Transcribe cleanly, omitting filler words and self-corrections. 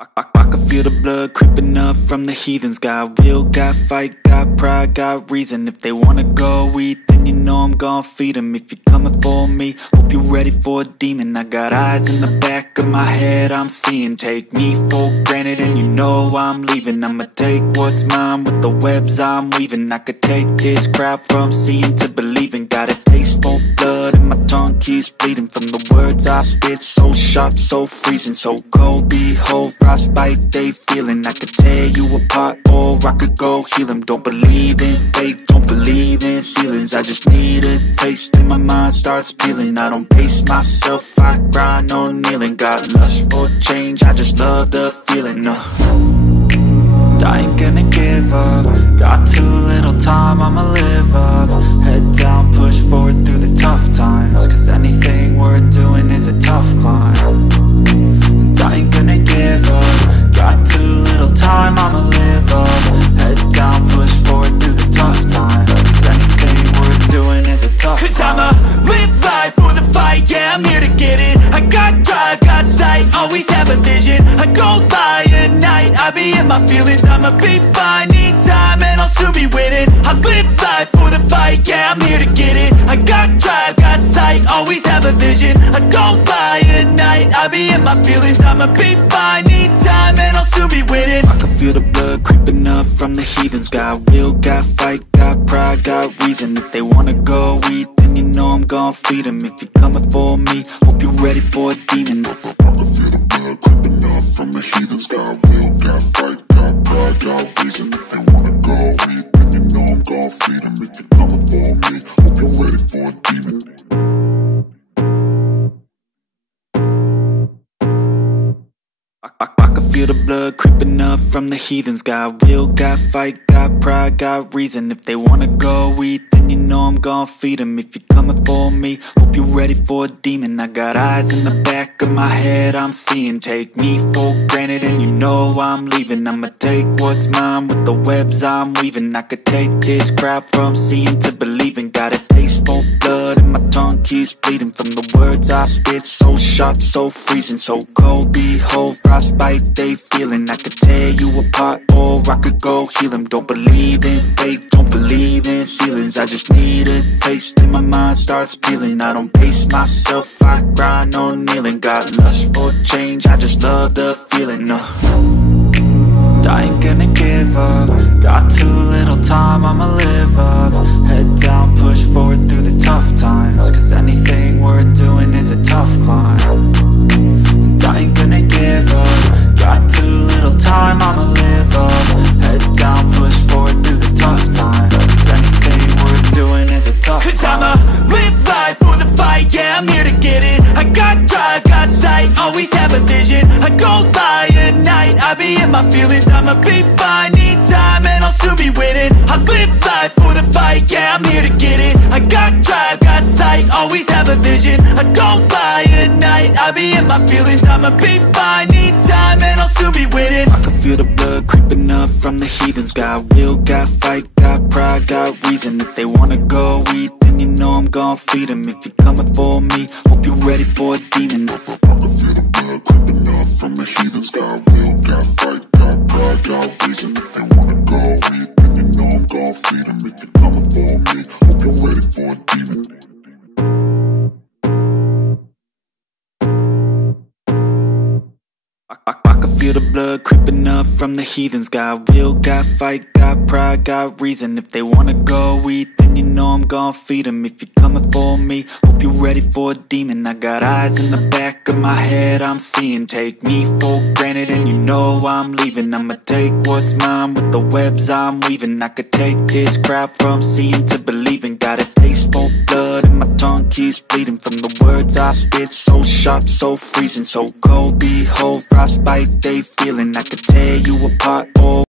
I can feel the blood creeping up from the heathens. Got will, got fight, got pride, got reason. If they wanna go eat, then you know I'm gon' feed them. If you're coming for me, hope you're ready for a demon. I got eyes in the back of my head, I'm seeing. Take me for granted and you know I'm leaving. I'ma take what's mine with the webs I'm weaving. I could take this crowd from seeing to believing. Got a taste for blood and my tongue keeps bleeding. From the words I spit, so sharp, so freezing, so cold. Behold, frostbite they feeling. I could tear you apart or I could go heal them. Don't believe in fate, don't believe in ceilings. I just need a taste and my mind starts peeling. I don't pace myself, I grind on kneeling. Got lust for change, I just love the feeling. I ain't gonna give up. Got too little time, I'ma live up. Head down, push forward through the tough times. Cause anything worth doing is a tough climb. And I ain't gonna give up. Got too little time, I'ma live up. Head down, push forward through the tough times. Cause anything worth doing is a tough climb. Cause I'ma live life for the fight, yeah, I'm here to get it. I got drive, got sight, always have a vision. I go by at night, I be in my feelings. I'ma be fine, need time and I'll soon be winning. I live life for the fight, yeah, I'm here to get it. I got drive, got sight, always have a vision. I go by at night, I be in my feelings. I'ma be fine, need time and I'll soon be winning. I can feel the blood creeping up from the heathens. Got will, got fight, got pride, got reason. If they wanna go eat, then you know I'm gon' feed them. If you're coming for me, hope you're ready for a demon. I can feel the blood creeping up from the heathens. Got will, got fight, got pride, got reason. If they wanna go eat, then you know I'm gon' feed them. If you're coming for me, hope you're ready for a demon. I can feel the blood creeping up from the heathens. Got will, got fight, got pride, got reason. If they wanna go eat, then you know I'm gon' feed them. If you're coming for me, hope you're ready for a demon. I got eyes in the back of my head, I'm seeing. Take me for granted and you know I'm leaving. I'ma take what's mine with the webs I'm weaving. I could take this crowd from seeing to believing. Got a taste for blood and my tongue keeps bleeding. From the words I spit, so sharp, so freezing, so cold. Behold, frostbite they feeling. I could tear you apart or I could go heal them. Don't believe in fate, don't believe in ceilings. I just need a taste and my mind starts peeling. I don't pace myself, I grind on kneeling. Got lust for change, I just love the feeling. I ain't gonna give up. Got too little time, I'ma live up. Head down, push forward through the tough times. Cause anything worth doing is a tough climb. And I ain't gonna give up. Got too little time, I'ma live up. Head down, push forward through the tough times. Cause anything worth doing is a tough climb. Cause I'ma live life for the fight, yeah, I'm here to get it. I got drive, got sight, always have a vision. I go by at night, I be in my feelings. I'ma be fine, need time and I'll soon be winning. I live life for the fight, yeah, I'm here to get it. I got drive, got sight, always have a vision. I go by at night, I be in my feelings. I'ma be fine, need time and I'll soon be winning. I can feel the blood creeping up from the heathens. Got will, got fight, got pride, got reason. If they wanna go eat, then you know I'm gon' feed them. If you're coming for me, hope you're ready for a demon. I can feel the blood creeping up from the heathens. Got will, got fight, got pride, got reason. If they wanna go eat, then you know I'm gon' feed them. If you're coming for me, hope you're ready for a demon. I can feel the blood creeping up from the heathens. Got will, got fight, got pride, got reason. If they wanna go eat, then you know I'm gon' feed them. If you're coming for me, hope you're ready for a demon. I got eyes in the back of my head, I'm seeing. Take me for granted and you know I'm leaving. I'ma take what's mine with the webs I'm weaving. I could take this crowd from seeing to believing. Got a taste for blood and my tongue keeps bleeding. From the words I spit, so sharp, so freezing, so cold. Behold, frostbite they feeling. I could tear you apart or